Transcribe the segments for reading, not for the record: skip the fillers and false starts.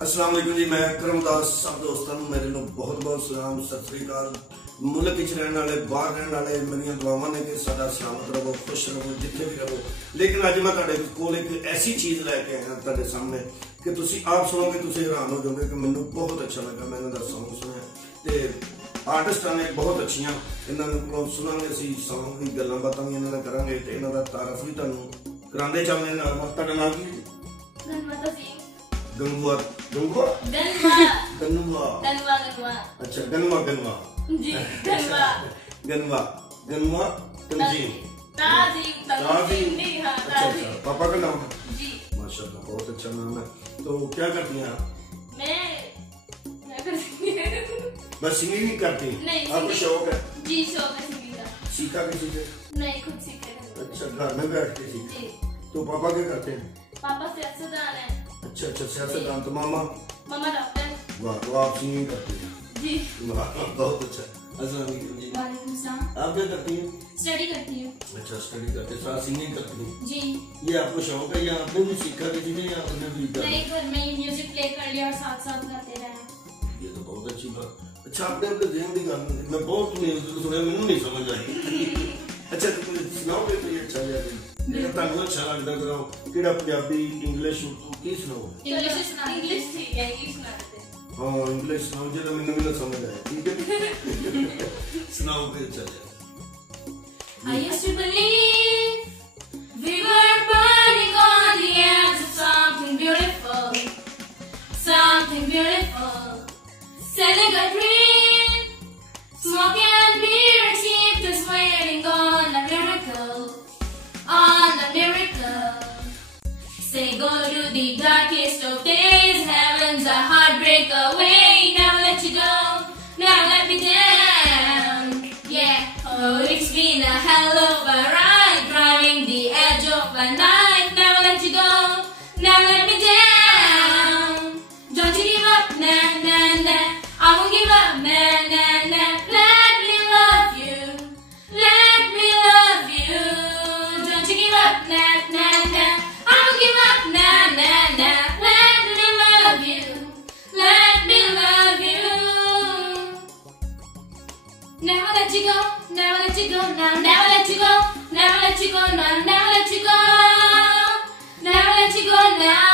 अस्सलाम वालेकुम जी। मैं करमदास सब दोस्तों मेरे बहुत बहुत सलाम सत श्री अकाल। मुल्क विच रहने वाले बाहर रहने वाले मेरी दुआवां ने कि सदा सलामत रहो, खुश रहो, जिथे भी रहो। लेकिन अज मैं तुहाडे कोल एक ऐसी चीज़ लैके आया तुहाडे सामने कि तुसी आप सुनोगे तुसी हैरान हो जाओगे कि मैनूं बहुत अच्छा लगा। मैं इन्हां दा सॉन्ग सुनिया ते आर्टिस्टां ने बहुत अच्छियां इन्हां कोलों सुनांगे असीं सॉन्ग दी गल्लां बातां भी इन्हां नाल करांगे ते इन्हां दा तारफ भी तुहानूं करांदे चलदे नाल। तुहाडा नाम की? गंगुआ गंगुआ गन्नुआ गन्नुआ गन्नुआ अच्छा गन्नुआ गन्नुआ जी गन्नुआ गन्नुआ गन्नुआ तंजीम ताजीम जी हां ताजीम। पापा का नाम जी? माशाल्लाह बहुत अच्छा नाम है। तो क्या करती हैं आप? मैं करती हूं बस सिंगिंग ही करती हैं? आपको शौक है? जी शौक है सिंगिंग का। सीखा किसी से? नहीं खुद सीखा। अच्छा घर में बैठ के सीखा। तो पापा क्या करते हैं? पापा सियासतदान है। अच्छा अच्छा सियासतदान। तो मामा? मामा डॉक्टर। वाह तो आप सिंगिंग करती हैं? जी वाह बहुत अच्छा। अस्सलाम वालेकुम जी। वालेकुम सलाम। आप क्या करती हैं? स्टडी करती हूँ। अच्छा स्टडी करते साथ सिंगिंग करती हैं? जी। ये आपको शौक है या आपने भी सीखा किसी ने या आपने भी? नहीं घर में ही म्यूजिक प्ले कर लिया और साथ साथ गाते रहे। ये तो बहुत अच्छी बात। अच्छा आपने अपने ज़हन की गल मैं बहुत म्यूजिक सुना मैंने नहीं समझ आई। अच्छा तो कुछ सुनाओ कोई अच्छा जिहा ਜਿਹੜਾ ਤੁਹਾਨੂੰ अच्छा लगता कराओ ਕਿਹੜਾ ਪੰਜਾਬੀ ਇੰਗਲਿਸ਼ ਉਰਦੂ ਕੀ ਸੁਣਾਓ? इंग्लिश ठीक है इंग्लिश सुना देते। हां इंग्लिश सुनाओ जो मैंने भी समझ आया। ठीक है सुनाओ फिर चलिए। I used to believe we were burning on the edge of something beautiful, selling a dream, smoking and beer and cheap, just waiting on a miracle. On a miracle, say go to the darkest of days. Heaven's a heartbreak away. Never let you go, never let me down. Yeah, oh it's been a hell of a ride, driving the edge of a knife. Never let you go, never let me down. Don't you give up, nah nah nah. I won't give up, nah nah nah. Let me love you, let me love you. Nah, nah, nah. I won't give up, nah, nah, nah. Let me love you, let me love you. Never let you go, never let you go, now never let you go, never let you go, now never let you go, never let you go now.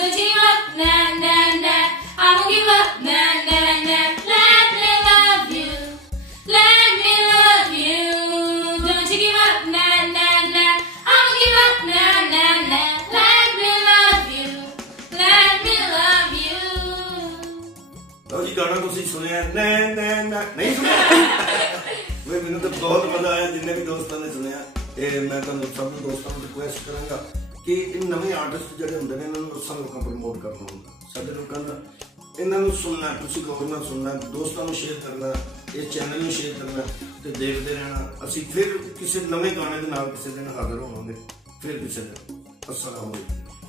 Don't you give up, nah, nah, nah. I won't give up, nah, nah, nah. Let me love you, let me love you. Don't you give up, nah, nah, nah. Na na na, let me love you, let me love you. लो जी गाना तुसी सुनिया ना ना ना नहीं सुनिया? मैंने तो बहुत मजा आया जिन्ने भी दोस्तों ने सुनिया। मैं तो सब दोस्तों को रिक्वेस्ट करूंगा कि इन नवे आर्टिस्ट ਜਿਹੜੇ ਹੁੰਦੇ ਨੇ ਇਹਨਾਂ ਨੂੰ ਉਸਾਂ ਲੋਕਾਂ ਪ੍ਰਮੋਟ ਕਰਨਾ ਹੁੰਦਾ। ਸਾਡੇ ਲੋਕਾਂ ਦਾ ਇਹਨਾਂ ਨੂੰ ਸੁਣਨਾ ਤੁਸੀਂ ਗੌਰ ਨਾਲ ਸੁਣਨਾ ਦੋਸਤਾਂ ਨੂੰ ਸ਼ੇਅਰ ਕਰਨਾ ਇਸ ਚੈਨਲ ਨੂੰ ਸ਼ੇਅਰ ਕਰਨਾ ਤੇ ਦੇਖਦੇ ਰਹਿਣਾ। ਅਸੀਂ ਫਿਰ ਕਿਸੇ ਨਵੇਂ ਗਾਣੇ ਦੇ ਨਾਲ ਕਿਸੇ ਦਿਨ ਹਾਜ਼ਰ ਹੋਵਾਂਗੇ। फिर भी चले। अस्सलाम वालेकुम।